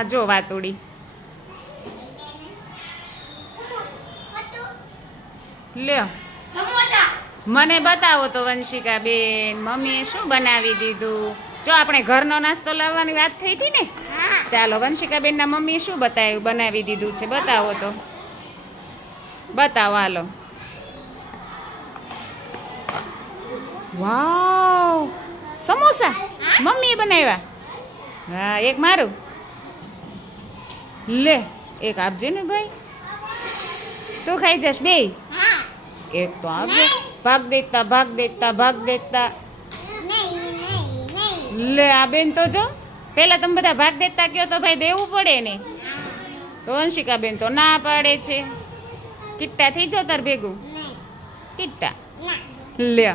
આ જો વાતુડી લ્યો મને બતાવો તો વંશિકા બેન મમ્મીએ શું બનાવી દીધું. જો આપણે ઘરનો નાસ્તો લાવવાની વાત થઈ હતી ને, ચાલો વંશિકા બેનના મમ્મીએ શું બનાવી દીધું છે બતાવો તો, બતાવો હાલો. વાવ સમોસા મમ્મીએ બનાવ્યા. હા એક મારું લે, એક આપજે ને ભાઈ, તું ખાઈ જશ બે. એક તો આપજે. ભાગ દેતા ભાગ દેતા ભાગ દેતા. લે આ બેન તો જો પેલા તમે બધા ભાગ દેતા કયો તો ભાઈ દેવું પડે ને, તો વંશિકા બેન તો ના પાડે છે. કિટ્ટા થઈ જાવ તાર ભેગું કિટ્ટા લે.